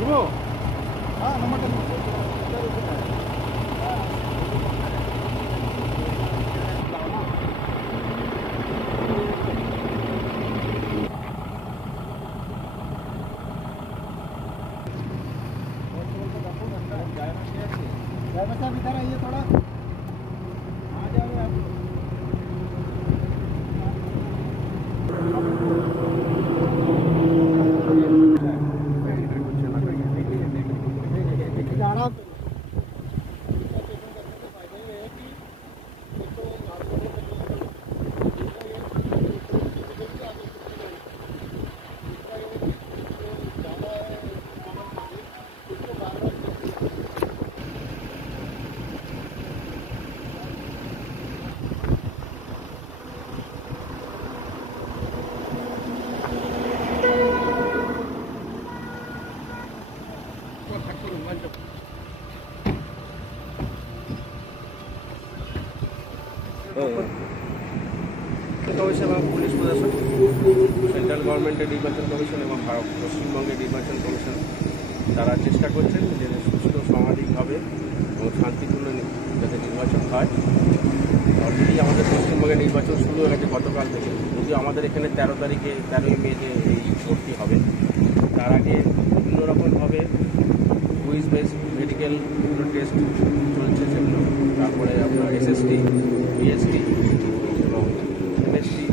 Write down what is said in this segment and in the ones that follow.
हाँ नंबर साहब इधर आइए थोड़ा आ जाओ आप কমিশন এবং পুলিশ প্রশাসন, সেন্ট্রাল গভর্নমেন্টের নির্বাচন কমিশন এবং পশ্চিমবঙ্গের নির্বাচন কমিশন তারা চেষ্টা করছেন যে সুস্থ সামাজিকভাবে এবং শান্তিপূর্ণ যাতে নির্বাচন হয়। অলরেডি আমাদের পশ্চিমবঙ্গের নির্বাচন শুরু হয়ে গেছে গতকাল থেকে, যদিও আমাদের এখানে 13ই মে যে এই ভোটটি হবে, তার আগে বিভিন্ন রকমভাবে কুইজ বেস মেডিকেল টেস্ট চলছে সেগুলো, তারপরে আপনার এসএসটি, বিএসটি এবং এমএসটি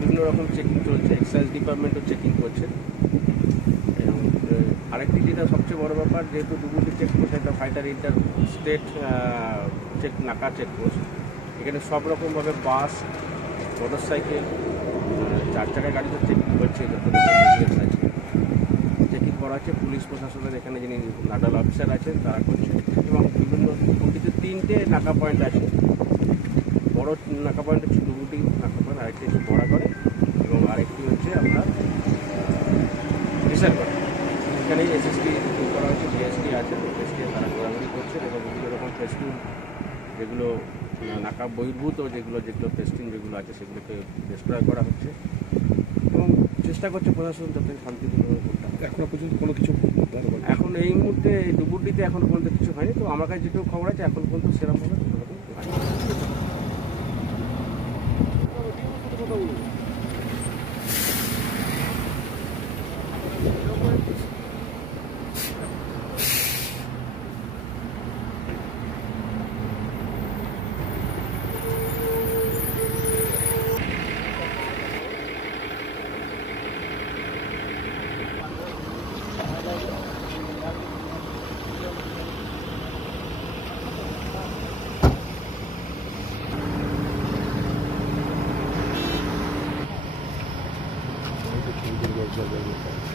বিভিন্ন রকম চেকিং চলছে। এক্সাইজ ডিপার্টমেন্টও চেকিং করছে। এবং আরেকটি যেটা সবচেয়ে বড় ব্যাপার, যেহেতু ডুবুরি চেকপোস্ট একটা ফাইটার ইন্টার স্টেট নাকা চেকপোস্ট, এখানে সব রকমভাবে বাস, মোটর সাইকেল, 4 চাকার গাড়িতে চেকিং করছে, যত আছে চেকিং করা হচ্ছে। পুলিশ প্রশাসনের এখানে যিনি নাডাল অফিসার আছেন তারা করছে। এবং বিভিন্ন ডুবুরিতে 3টে নাকা পয়েন্ট আছে। বড় নাকা পয়েন্ট হচ্ছে ডুবুরি নাকা পয়েন্ট, আরেকটি হচ্ছে বড়া করে এবং আরেকটি হচ্ছে আপনার রিসার্ভ করে। এখানেই এসএসটি করা হচ্ছে, জিএসটি আছে, এসএসটি তারা ঘোরাঘুরি করছে এবং বিভিন্ন রকম ফেস্টুন যেগুলো নাকা বহির্ভূত যেগুলো ফেস্টুন যেগুলো আছে সেগুলোকে ডিস্ট্রয় করা হচ্ছে এবং চেষ্টা করছে প্রশাসন যাতে শান্তিপূর্ণভাবে করতে হবে। এখনো পর্যন্ত কোনো কিছু এখন এই মুহূর্তে ডুবুরিতে এখনো পর্যন্ত কিছু হয়নি। তো আমার কাছে যেটুকু খবর আছে এখন পর্যন্ত সেরকমভাবে হয়নি। Çok iyi bir gözle